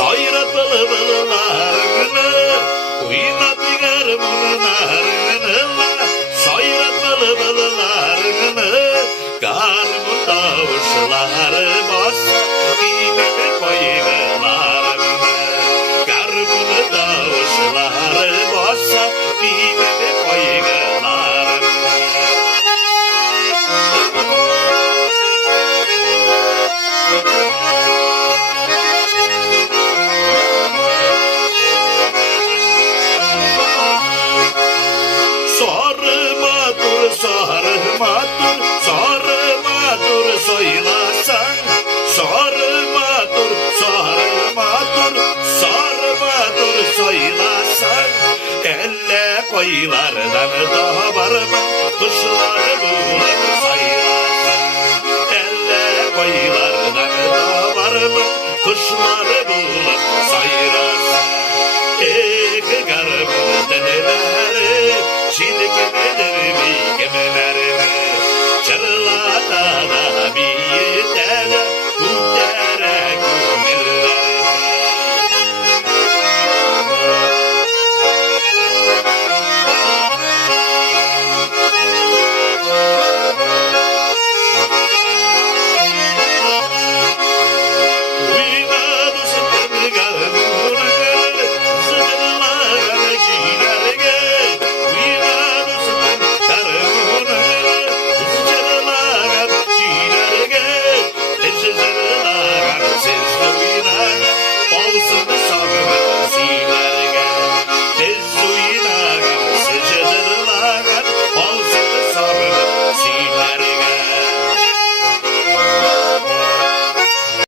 Sayrat bılbıllarını oynadıgar bunlarını Sayrat bılbıllarını Karnımın davuşları bassa İğnemi koyularını Karnımın davuşları bassa İğnemi koyularını Sarıma dur soylasan Sarıma dur soylasan Elle koylardan daha var mı Kuşları bulup saylasan Elle koylardan daha var mı Kuşları bulup saylasan